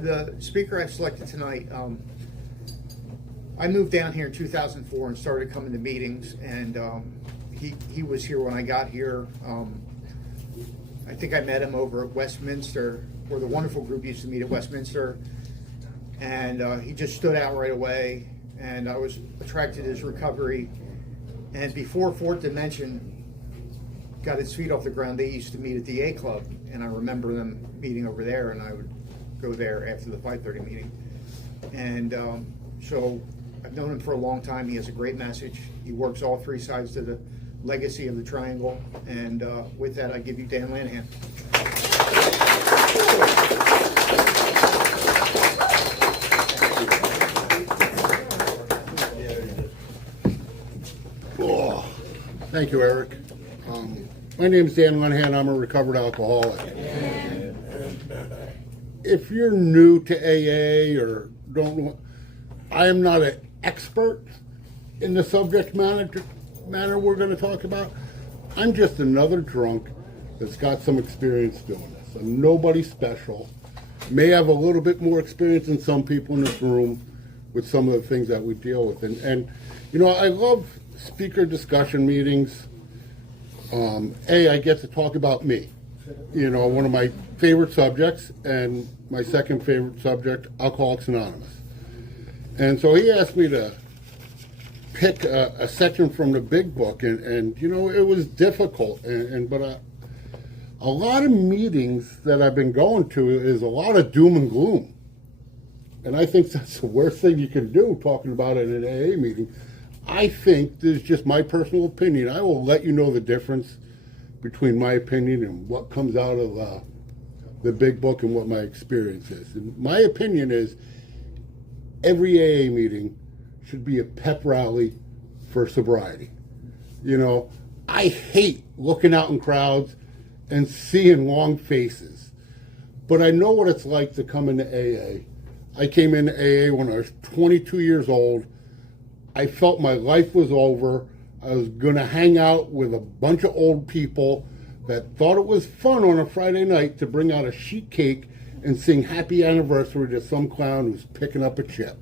The speaker I've selected tonight, I moved down here in 2004 and started coming to meetings, and he was here when I got here. I think I met him over at Westminster, where the wonderful group used to meet at Westminster, and he just stood out right away, and I was attracted to his recovery. And before Fourth Dimension got its feet off the ground, they used to meet at the A Club, and I remember them meeting over there, and I would go there after the 5:30 meeting. And so I've known him for a long time. He has a great message. He works all three sides of the legacy of the triangle. And with that, I give you Dan Lanahan. Oh, thank you, Eric. My name is Dan Lanahan. I'm a recovered alcoholic. If you're new to AA or don't know, I am not an expert in the subject matter we're going to talk about. I'm just another drunk that's got some experience doing this. I'm nobody special. May have a little bit more experience than some people in this room with some of the things that we deal with. And you know, I love speaker discussion meetings. I get to talk about me. You know, one of my favorite subjects, and my second favorite subject, Alcoholics Anonymous. And so he asked me to pick a section from the big book, and you know, it was difficult. But a lot of meetings that I've been going to is a lot of doom and gloom. And I think that's the worst thing you can do, talking about it in an AA meeting. I think this is just my personal opinion. I will let you know the difference between my opinion and what comes out of the big book and what my experience is. And my opinion is every AA meeting should be a pep rally for sobriety. You know, I hate looking out in crowds and seeing long faces, but I know what it's like to come into AA. I came into AA when I was 22 years old. I felt my life was over. I was going to hang out with a bunch of old people that thought it was fun on a Friday night to bring out a sheet cake and sing happy anniversary to some clown who's picking up a chip.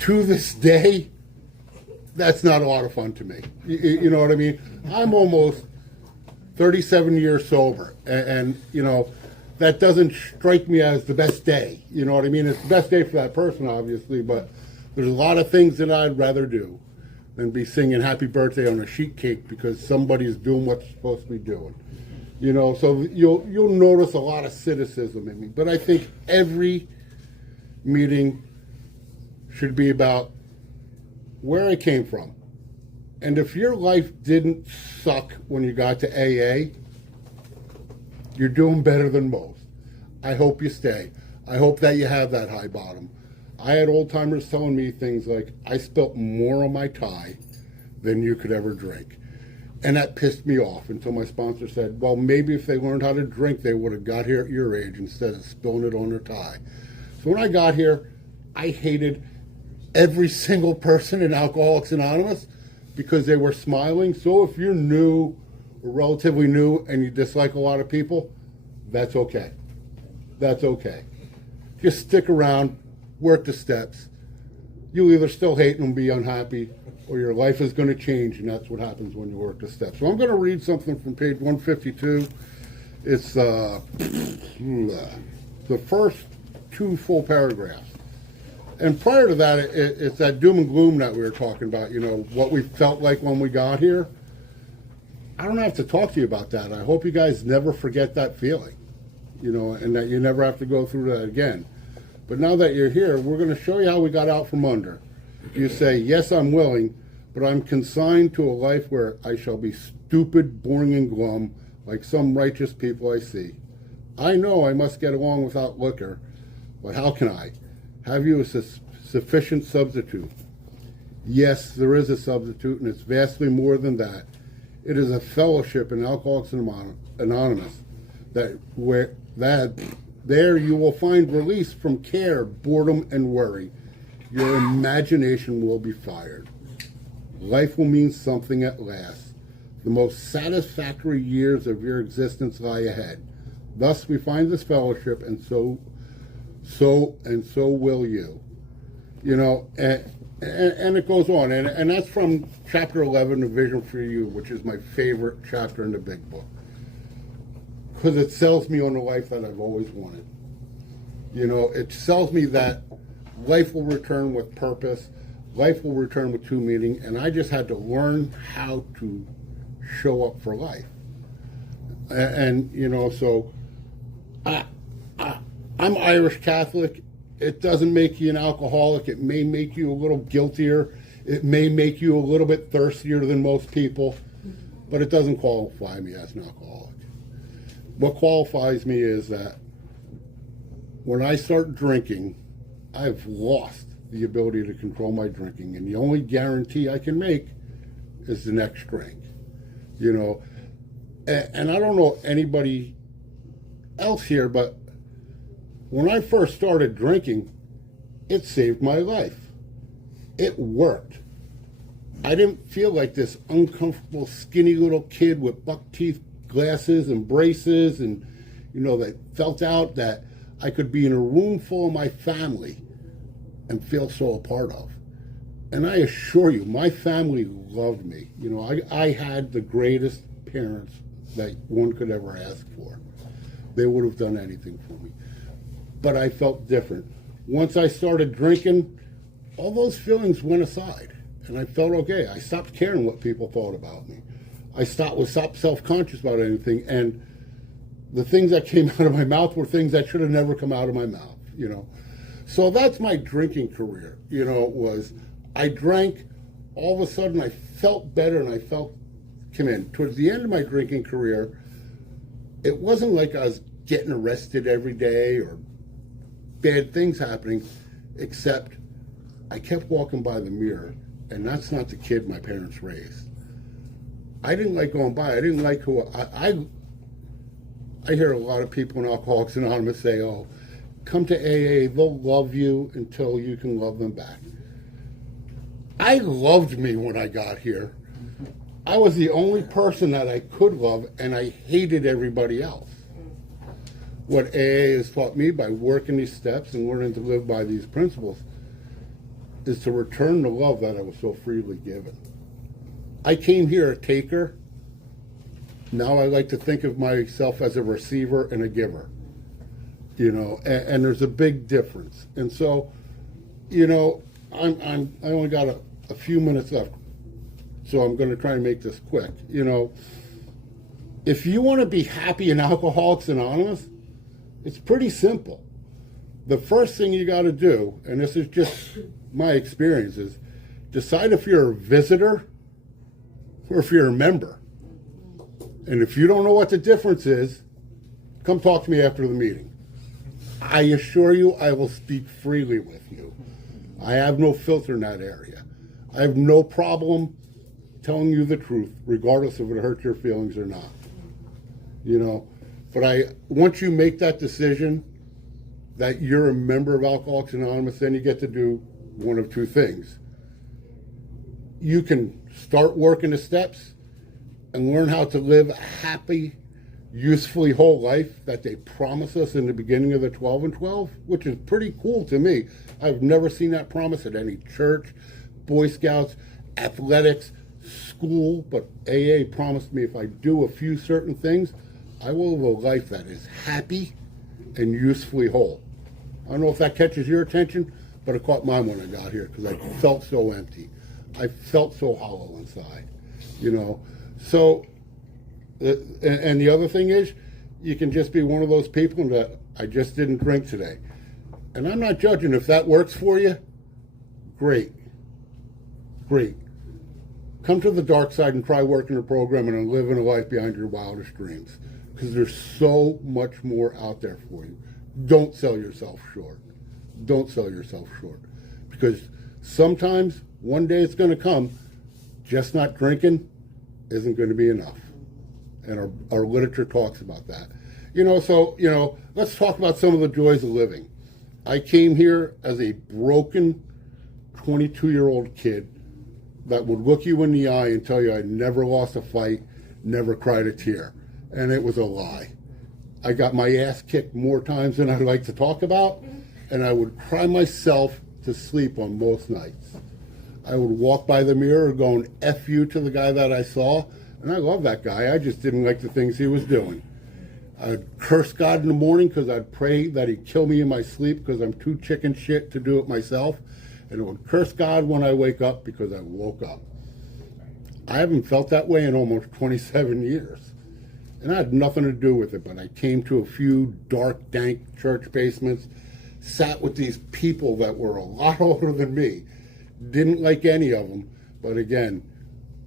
To this day, that's not a lot of fun to me. You know what I mean? I'm almost 37 years sober, and you know, that doesn't strike me as the best day. You know what I mean? It's the best day for that person, obviously, but there's a lot of things that I'd rather do than be singing happy birthday on a sheet cake because somebody's doing what's supposed to be doing. You know, so you'll notice a lot of cynicism in me. But I think every meeting should be about where I came from. And if your life didn't suck when you got to AA, you're doing better than most. I hope you stay. I hope that you have that high bottom. I had old timers telling me things like, I spilt more on my tie than you could ever drink. And that pissed me off until my sponsor said, well, maybe if they learned how to drink, they would have got here at your age instead of spilling it on their tie. So when I got here, I hated every single person in Alcoholics Anonymous because they were smiling. So if you're new or relatively new and you dislike a lot of people, that's okay. That's okay. Just stick around, work the steps. You'll either still hate them and be unhappy, or your life is going to change, and that's what happens when you work the steps. So I'm going to read something from page 152. It's the first two full paragraphs. And prior to that, it's that doom and gloom that we were talking about, you know, what we felt like when we got here. I don't have to talk to you about that. I hope you guys never forget that feeling, you know, and that you never have to go through that again. But now that you're here, we're going to show you how we got out from under. You say, yes, I'm willing, but I'm consigned to a life where I shall be stupid, boring, and glum, like some righteous people I see. I know I must get along without liquor, but how can I? Have you a sufficient substitute? Yes, there is a substitute, and it's vastly more than that. It is a fellowship in Alcoholics Anonymous there you will find release from care, boredom, and worry. Your imagination will be fired. Life will mean something at last. The most satisfactory years of your existence lie ahead. Thus we find this fellowship, and so will you. You know, and it goes on, and that's from chapter 11 of Vision for You, which is my favorite chapter in the big book, because it sells me on the life that I've always wanted. You know, it sells me that life will return with purpose, life will return with true meaning, and I just had to learn how to show up for life. And you know, so I'm Irish Catholic. It doesn't make you an alcoholic. It may make you a little guiltier. It may make you a little bit thirstier than most people, but it doesn't qualify me as an alcoholic. What qualifies me is that when I start drinking, I've lost the ability to control my drinking, and the only guarantee I can make is the next drink. You know, and I don't know anybody else here, but when I first started drinking, it saved my life. It worked. I didn't feel like this uncomfortable, skinny little kid with buck teeth glasses and braces, and, you know, that felt out that I could be in a room full of my family and feel so a part of. And I assure you, my family loved me. You know, I had the greatest parents that one could ever ask for. They would have done anything for me. But I felt different. Once I started drinking, all those feelings went aside, and I felt okay. I stopped caring what people thought about me. I stopped self-conscious about anything, and the things that came out of my mouth were things that should have never come out of my mouth, you know. So that's my drinking career, you know, was I drank, all of a sudden I felt better, and I felt, towards the end of my drinking career, it wasn't like I was getting arrested every day or bad things happening, except I kept walking by the mirror, and that's not the kid my parents raised. I didn't like going by. I didn't like who I hear a lot of people in Alcoholics Anonymous say, oh, come to AA, they'll love you until you can love them back. I loved me when I got here. I was the only person that I could love, and I hated everybody else. What AA has taught me by working these steps and learning to live by these principles is to return the love that I was so freely given. I came here a taker. Now I like to think of myself as a receiver and a giver. You know, and there's a big difference. And so, you know, I only got a few minutes left, so I'm going to try and make this quick. You know, if you want to be happy in Alcoholics Anonymous, it's pretty simple. The first thing you got to do, and this is just my experience, is decide if you're a visitor or if you're a member. And if you don't know what the difference is, come talk to me after the meeting. I assure you I will speak freely with you. I have no filter in that area. I have no problem telling you the truth, regardless if it hurts your feelings or not. You know, but once you make that decision that you're a member of Alcoholics Anonymous, then you get to do one of two things. You can start working the steps and learn how to live a happy, usefully whole life that they promise us in the beginning of the 12 and 12, which is pretty cool to me. I've never seen that promise at any church, Boy Scouts, athletics, school, but AA promised me if I do a few certain things, I will live a life that is happy and usefully whole. I don't know if that catches your attention, but it caught mine when I got here because I felt so empty. I felt so hollow inside, you know. So, and the other thing is, you can just be one of those people that I just didn't drink today. And I'm not judging. If that works for you, great. Great. Come to the dark side and try working the program and living a life behind your wildest dreams. Because there's so much more out there for you. Don't sell yourself short. Don't sell yourself short. Because sometimes, one day it's going to come, just not drinking isn't going to be enough. And our literature talks about that. You know, so, you know, let's talk about some of the joys of living. I came here as a broken 22-year-old kid that would look you in the eye and tell you I never lost a fight, never cried a tear. And it was a lie. I got my ass kicked more times than I'd like to talk about, and I would cry myself to sleep on most nights. I would walk by the mirror going F you to the guy that I saw, and I love that guy. I just didn't like the things he was doing. I'd curse God in the morning because I'd pray that he'd kill me in my sleep because I'm too chicken shit to do it myself. And I would curse God when I wake up because I woke up. I haven't felt that way in almost 27 years. And I had nothing to do with it, but I came to a few dark, dank church basements, sat with these people that were a lot older than me, didn't like any of them, but again,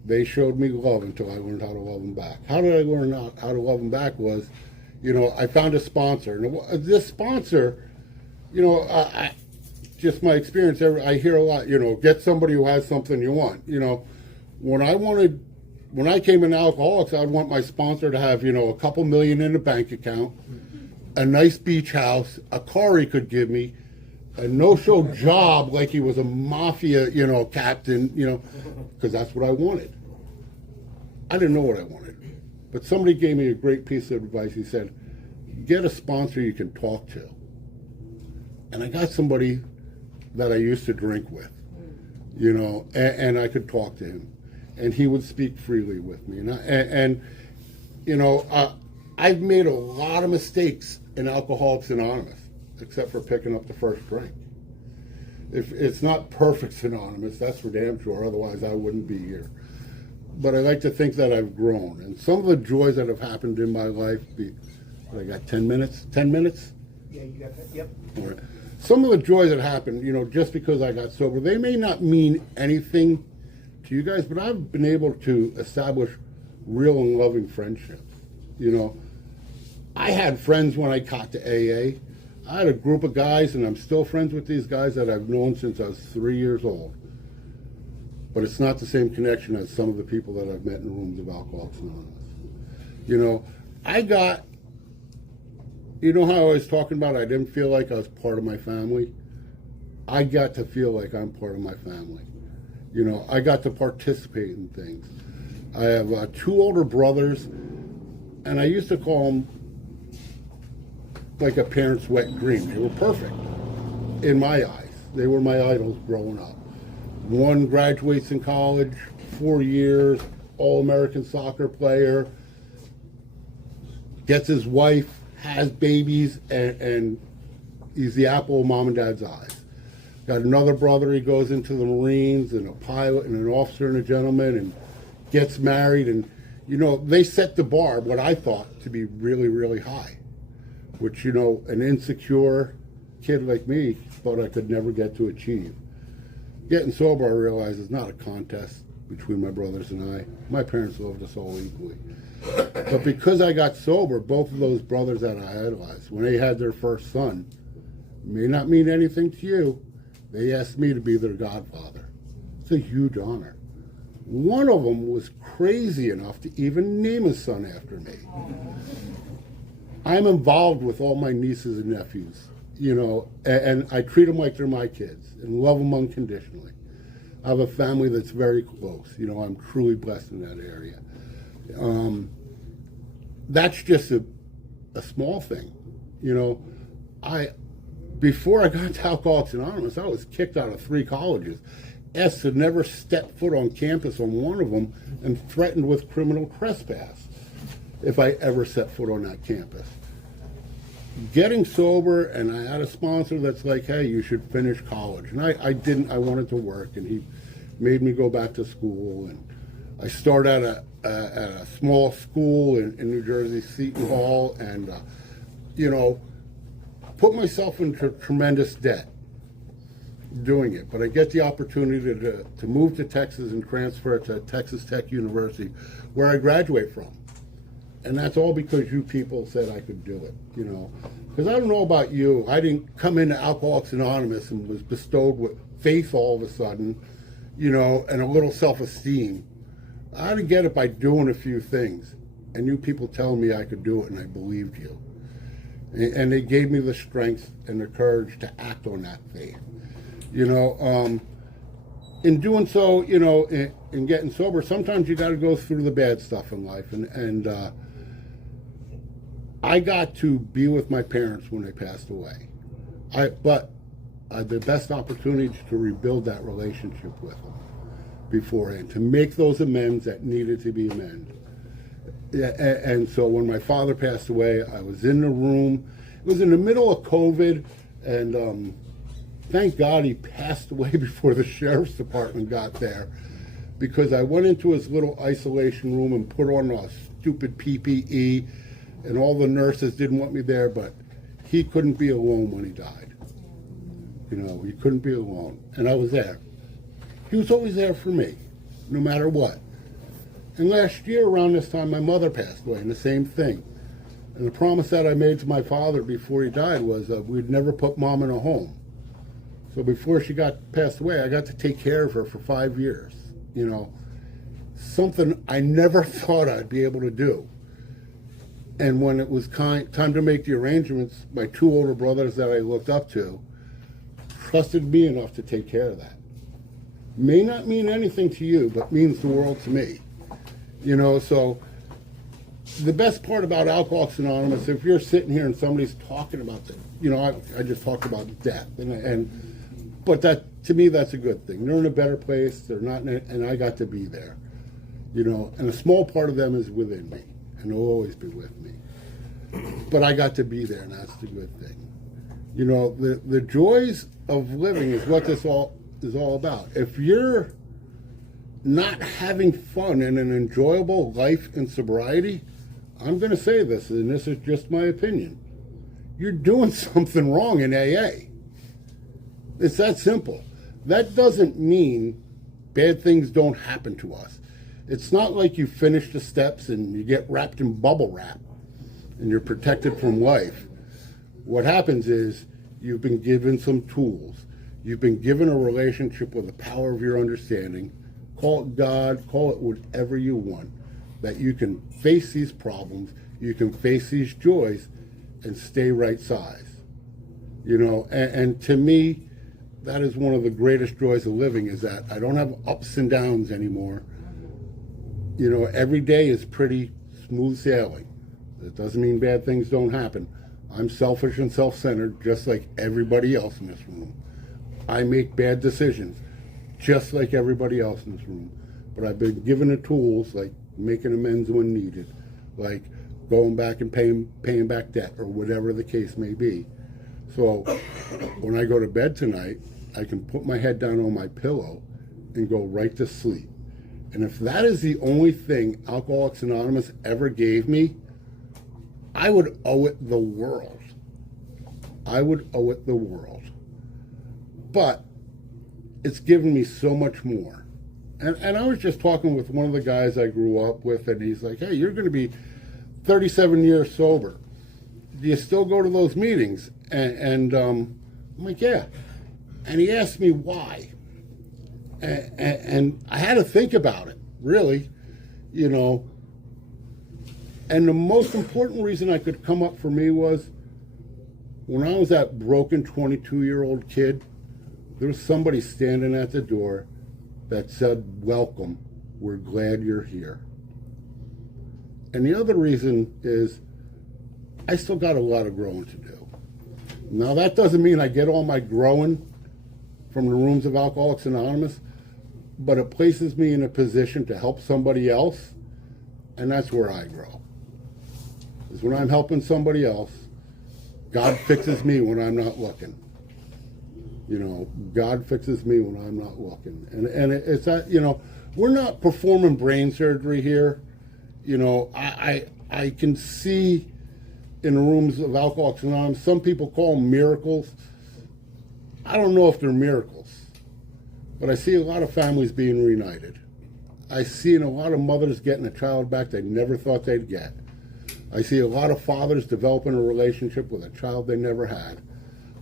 they showed me love until I learned how to love them back. How did I learn how to love them back was, I found a sponsor. And this sponsor, just my experience, I hear a lot, get somebody who has something you want. When I came into Alcoholics, I'd want my sponsor to have, a couple million in a bank account, a nice beach house, a car he could give me, a no-show job like he was a mafia, captain, because that's what I wanted. I didn't know what I wanted. But somebody gave me a great piece of advice. He said, get a sponsor you can talk to. And I got somebody that I used to drink with, and I could talk to him. And he would speak freely with me. I've made a lot of mistakes in Alcoholics Anonymous, except for picking up the first drink. If it's not perfect Anonymous, that's for damn sure, otherwise I wouldn't be here. But I like to think that I've grown. And some of the joys that have happened in my life, I got 10 minutes? 10 minutes? Yeah, you got that, yep. All right. Some of the joys that happened, just because I got sober, they may not mean anything to you guys, but I've been able to establish real and loving friendships. I had friends when I got to AA. I had a group of guys, and I'm still friends with these guys that I've known since I was 3 years old. But it's not the same connection as some of the people that I've met in the rooms of Alcoholics Anonymous. I got, how I was talking about I didn't feel like I was part of my family? I got to feel like I'm part of my family. I got to participate in things. I have 2 older brothers, and I used to call them like a parent's wet dream. They were perfect in my eyes. They were my idols growing up. One graduates in college, 4 years, All-American soccer player, gets his wife, has babies, and he's the apple of mom and dad's eyes. Got another brother, he goes into the Marines, and a pilot, and an officer, and a gentleman, and gets married, and, they set the bar, what I thought, to be really, really high, which, an insecure kid like me thought I could never get to achieve. Getting sober, I realized it's not a contest between my brothers and I. My parents loved us all equally. But because I got sober, both of those brothers that I idolized, when they had their first son, may not mean anything to you, they asked me to be their godfather. It's a huge honor. One of them was crazy enough to even name his son after me. I'm involved with all my nieces and nephews, and I treat them like they're my kids and love them unconditionally. I have a family that's very close. I'm truly blessed in that area. That's just a small thing. Before I got to Alcoholics Anonymous, I was kicked out of 3 colleges, asked to never step foot on campus on one of them, and threatened with criminal trespass if I ever set foot on that campus. Getting sober, and I had a sponsor that's like, hey, you should finish college. And I didn't. I wanted to work, and he made me go back to school. And I started at a small school in New Jersey, Seton Hall, and, put myself into tremendous debt doing it. But I get the opportunity to move to Texas and transfer to Texas Tech University, where I graduate from. And that's all because you people said I could do it, Because I don't know about you. I didn't come into Alcoholics Anonymous and was bestowed with faith all of a sudden, and a little self-esteem. I had to get it by doing a few things. And you people telling me I could do it, and I believed you. And they gave me the strength and the courage to act on that faith. In doing so, in getting sober, sometimes you got to go through the bad stuff in life. And I got to be with my parents when they passed away. But I had the best opportunity to rebuild that relationship with them beforehand, to make those amends that needed to be amended. Yeah, and so when my father passed away, I was in the room. It was in the middle of COVID, and thank God he passed away before the sheriff's department got there, because I went into his little isolation room and put on a stupid PPE, and all the nurses didn't want me there, but he couldn't be alone when he died. You know, he couldn't be alone, and I was there. He was always there for me, no matter what. And last year around this time, my mother passed away, and the same thing. And the promise that I made to my father before he died was we'd never put Mom in a home. So before she passed away, I got to take care of her for 5 years. You know, something I never thought I'd be able to do. And when it was time to make the arrangements, my 2 older brothers that I looked up to trusted me enough to take care of that. May not mean anything to you, but means the world to me. You know, so the best part about Alcoholics Anonymous, if you're sitting here and somebody's talking about the, you know, I just talked about death, but that, to me, that's a good thing. They're in a better place. They're not, and I got to be there. You know, and a small part of them is within me, and they'll always be with me. But I got to be there, and that's the good thing. You know, the joys of living is what this all is all about. If you're not having fun and an enjoyable life in sobriety, I'm going to say this, and this is just my opinion, you're doing something wrong in AA. It's that simple. That doesn't mean bad things don't happen to us. It's not like you finish the steps and you get wrapped in bubble wrap and you're protected from life. What happens is you've been given some tools. You've been given a relationship with the power of your understanding. Call it God, call it whatever you want, that you can face these problems, you can face these joys, and stay right size. You know, and to me, that is one of the greatest joys of living, is that I don't have ups and downs anymore. You know, every day is pretty smooth sailing. It doesn't mean bad things don't happen. I'm selfish and self-centered, just like everybody else in this room. I make bad decisions, just like everybody else in this room. But I've been given the tools, like making amends when needed, like going back and paying back debt, or whatever the case may be. So when I go to bed tonight, I can put my head down on my pillow and go right to sleep. And if that is the only thing Alcoholics Anonymous ever gave me, I would owe it the world. I would owe it the world. But it's given me so much more. And I was just talking with one of the guys I grew up with, and he's like, hey, you're going to be 37 years sober. Do you still go to those meetings? And I'm like, yeah. And he asked me why. And I had to think about it, really, you know. And the most important reason I could come up for me was, when I was that broken 22-year-old kid, there was somebody standing at the door that said, welcome, we're glad you're here. And the other reason is, I still got a lot of growing to do. Now, that doesn't mean I get all my growing from the rooms of Alcoholics Anonymous, but it places me in a position to help somebody else, and that's where I grow. Because when I'm helping somebody else, God fixes me when I'm not looking. You know, God fixes me when I'm not looking. And it's that, you know, we're not performing brain surgery here. You know, I can see in the rooms of Alcoholics Anonymous, some people call them miracles. I don't know if they're miracles, but I see a lot of families being reunited. I see a lot of mothers getting a child back they never thought they'd get. I see a lot of fathers developing a relationship with a child they never had.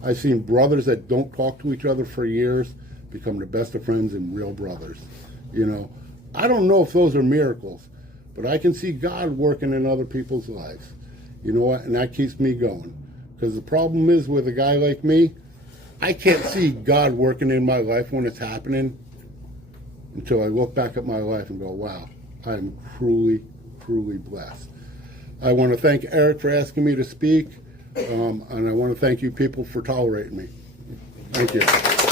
I've seen brothers that don't talk to each other for years become the best of friends and real brothers. You know, I don't know if those are miracles, but I can see God working in other people's lives. You know what? And that keeps me going. Because the problem is, with a guy like me, I can't see God working in my life when it's happening until I look back at my life and go, wow, I am truly, truly blessed. I want to thank Eric for asking me to speak, and I want to thank you people for tolerating me. Thank you.